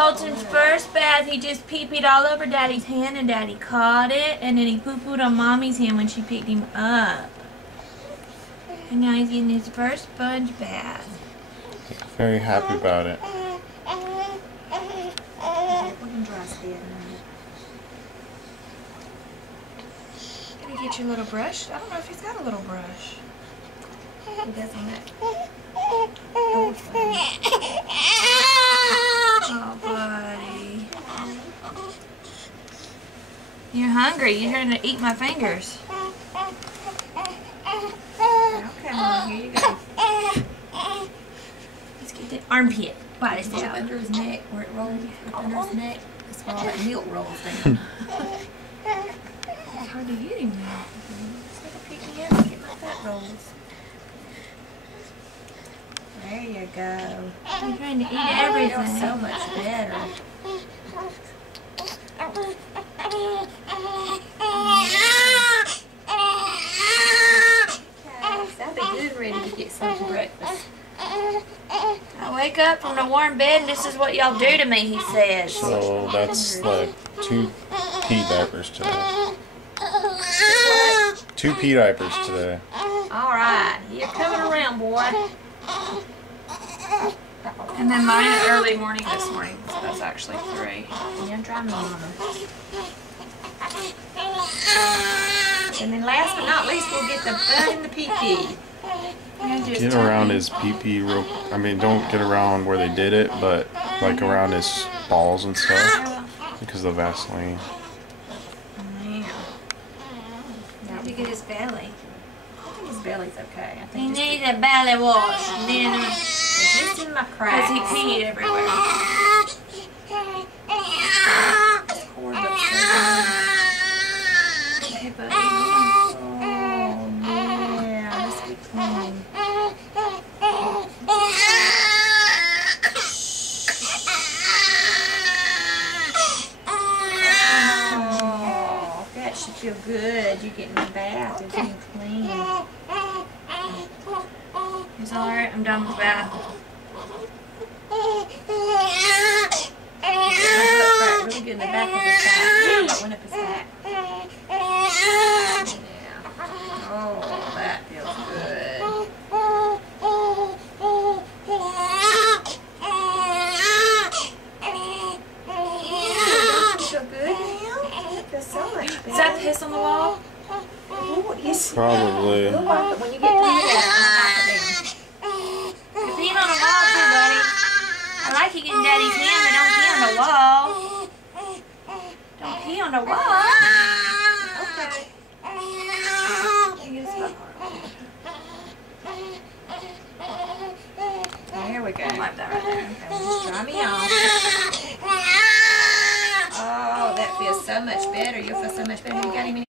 Colton's first bath, he just pee-peed all over Daddy's hand, and Daddy caught it, and then he poo-pooed on Mommy's hand when she picked him up. And now he's getting his first sponge bath. Very happy about it. Gonna get your little brush. I don't know if he's got a little brush. He does on that. Oh, buddy. You're hungry. You're trying to eat my fingers. Okay, Mom, here you go. Let's get the armpit. Body It's out. under his neck, where it rolls under his neck. That's where all that milk rolls down. It's hard to get him now. It's like a picky up and get my fat rolls. There you go. I'm trying to eat Feels everything. so much better. That'd be good, ready to get some for breakfast. I wake up from the warm bed and this is what y'all do to me, he says. So that's like 2 pee diapers today. 2 pee diapers today. All right, you're coming around, boy. And then mine early morning this morning, so that's actually 3. Yeah, try me, Mama. And then last but not least, we'll get the butt and the pee-pee. Get around his pee-pee real. I mean, don't get around where they did it, but like around his balls and stuff because of the Vaseline. Now to get his belly. I think his belly's okay. I He think needs a belly wash. And then, it's just in my cracks. because he peed everywhere. Cord up Okay, buddy. Oh, yeah. Let's be clean. Oh, that should feel good. You're getting a bath and getting clean. He's alright, I'm done with the bath. Right, really good in the back of his back. That went up his back. Yeah. Oh, that feels good. Feel good now? It feels so much better. Is that piss on the wall? Ooh, yes. Probably. We'll wipe it when you get through that. You're peeing on the wall too, buddy. I like you getting Daddy's hand, but don't pee on the wall. Don't pee on the wall. Okay. There we go. Wipe that right there. Okay, just dry me off. Oh, that feels so much better. You'll feel so much better. You got him